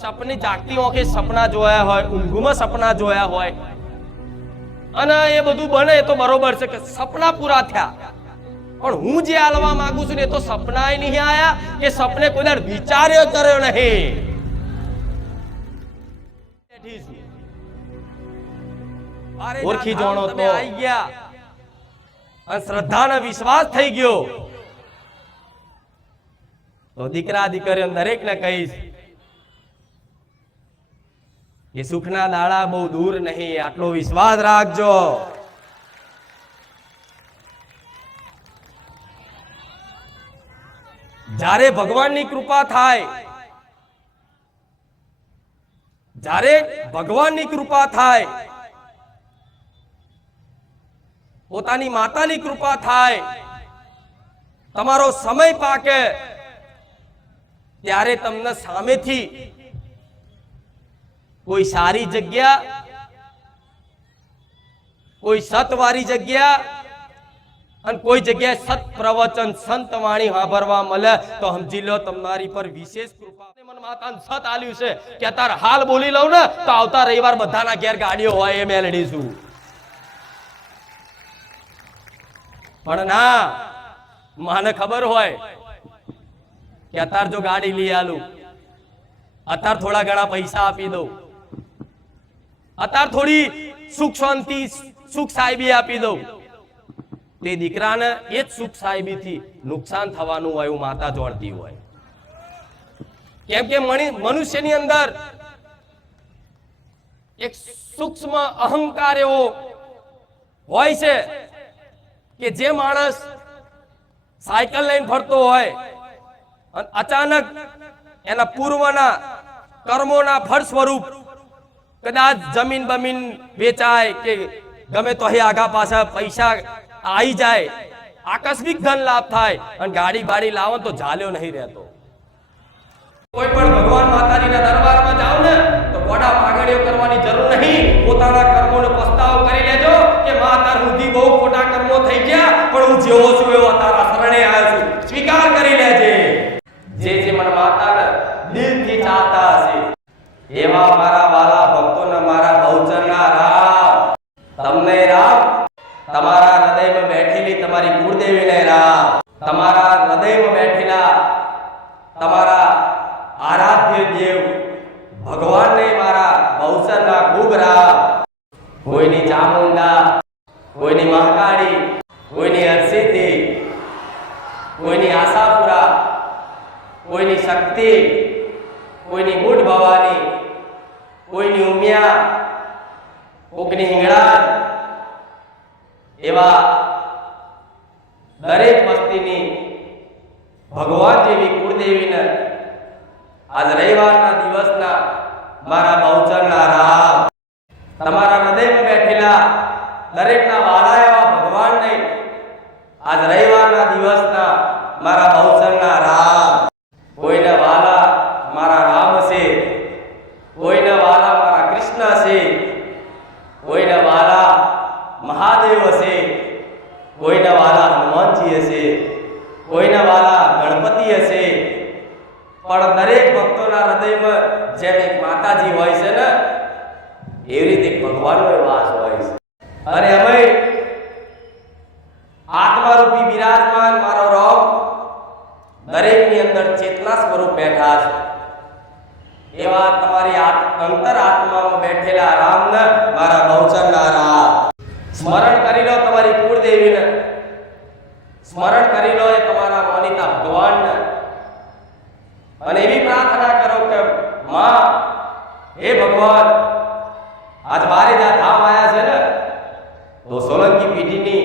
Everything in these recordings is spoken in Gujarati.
સપની જાગતી ઓંખે સપના જોયા હોય, ઊંઘમાં સપના જોયા હોય, અને એ બધું બને તો બરોબર છે કે સપના પૂરા થયા, પણ હું જે આલવા માંગુ છું ને એ તો સપનાય નહીં આયા કે સપને કોઈ દર વિચાર્યો કર્યો નહીં. ઓળખી જોણો તો આવી ગયા અને શ્રદ્ધાનો વિશ્વાસ થઈ ગયો તો દીકરા દીકરીઓ દરેકને કહીશ કે સુખના દાડા બહુ દૂર નહીં, આટલો વિશ્વાસ રાખજો. જ્યારે ભગવાનની કૃપા થાય, જ્યારે ભગવાનની કૃપા થાય, પોતાની માતાની કૃપા થાય, તમારો સમય પાકે, ત્યારે તમને સામેથી કોઈ સારી જગ્યા, કોઈ સતવારી જગ્યા અને કોઈ જગ્યાએ સત પ્રવચન સંત વાણી સાંભળવા મળે તો સમજી લો તમારી પર વિશેષ કૃપા. મન માતાને સત આલ્યું છે કે અત્યારે હાલ બોલી લઉં ને તો આવતા રવિવાર બધાના ઘેર ગાડીઓ હોય એ મેલડી છું. પણ ના, મને ખબર હોય કે અત્યારે જો ગાડી લઈ આલું, અત્યારે થોડા ઘણા પૈસા આપી દઉં, અત્યારે થોડી સુખ શાંતિ સુખ સાહેબી આપી દઉં, તે દીકરાને એ જ સુખ સાહેબીથી નુકસાન થવાનું હોય એવું માતા જોડતી હોય. કેમ કે મનુષ્યની અંદર એક સૂક્ષ્મ અહંકાર એવો હોય છે કે જે માણસ સાયકલ લઈને ફરતો હોય અને અચાનક એના પૂર્વના કર્મોના ફળ સ્વરૂપ કદાચ જમીન બમીન વેચાય કે ગમે તો આગા પાછા પૈસા આવી જાય, આકસ્મિક ધન લાભ થાય અને ગાડી બાડી લાવો તો ઝાલ્યો નહીં રહેતો. કોઈ પણ ભગવાન માતાજીના દરબારમાં જાવ ને તો ગોડા પાગડીઓ કરવાની જરૂર નહીં, પોતાના કર્મોનો પસ્તાવો કરી લેજો કે માતા સુધી બહુ ખોટા કર્મો થઈ ગયા, પણ હું જેવો છું એવો તારા શરણે આવ્યો છું, સ્વીકાર કરી લેજે. જે મને માતાને દિલથી ચાહતા હશે એવા મારા વાલા ભક્તોને મારા બહુચરના રામ, તમને રામ, તમારા હૃદયમાં બેઠેલી તમારી કુળદેવીને રામ, તમારા હૃદયમાં બેઠેલા તમારા આરાધ્ય દેવ ભગવાનને મારા બહુચરના ખૂબ રામ. કોઈની ચામુંડા, કોઈની મહાકાળી, કોઈની હરસિદ્ધિ, કોઈની આશાપુરા, કોઈની શક્તિ, કોઈની બુઢ ભવાની, કોઈની ઉમિયા, કોઈની હિંગળા, એવા દરેક વસ્તીની ભગવાન જેવી કુળદેવીને આજ રવિવારના દિવસના મારા બહુચરના રામ, તમારા હૃદયમાં બેઠેલા દરેકના વાલા એવા ભગવાનને આજ રવિવારના દિવસના મારા બહુચરના રામ. કોઈને વાલા મારા રામ છે, કોઈને વાલા મારા કૃષ્ણ છે, કોઈને વાલા મહાદેવ હશે, કોઈને વાલા હનુમાનજી હશે, કોઈને વાલા ગણપતિ હશે, પણ દરેક ભક્તોના હૃદયમાં જેમ એક માતાજી હોય છે ને એવી રીતે ભગવાનનો વાસ હોય છે. અને અમે આત્મારૂપી બિરાજમાન મારો રામ દરેકની અંદર ચેતના સ્વરૂપ બેઠા છે, એવા તમારી અંતર આત્મામાં બેઠેલા રામને મારા બહુચરના રામ. સ્મરણ કરી લો તમારી કુળદેવીને, સ્મરણ કરી લો એ તમારા માનીતા ભગવાનને, અને એવી પ્રાર્થના કરો કે માં, હે ભગવાન, આજ બારેજા ધામ આયા છે ને તો સોલંકી પેઢીની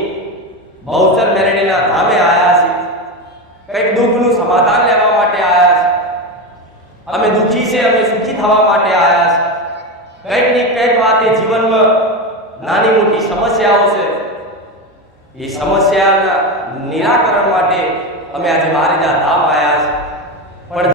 બહુચર મેરડીના ધામે આયા છે, કંઈક દુઃખનું સમાધાન લેવા માટે આયા છે. અમે દુઃખી છે, અમે સુખી થવા માટે આયા છે. કંઈક ને કંઈક વાતે જીવનમાં નાની મોટી સમસ્યાઓ છે, એ સમસ્યાના નિરાકરણ માટે અમે આજે બારેજા ધામ આયા છે. પણ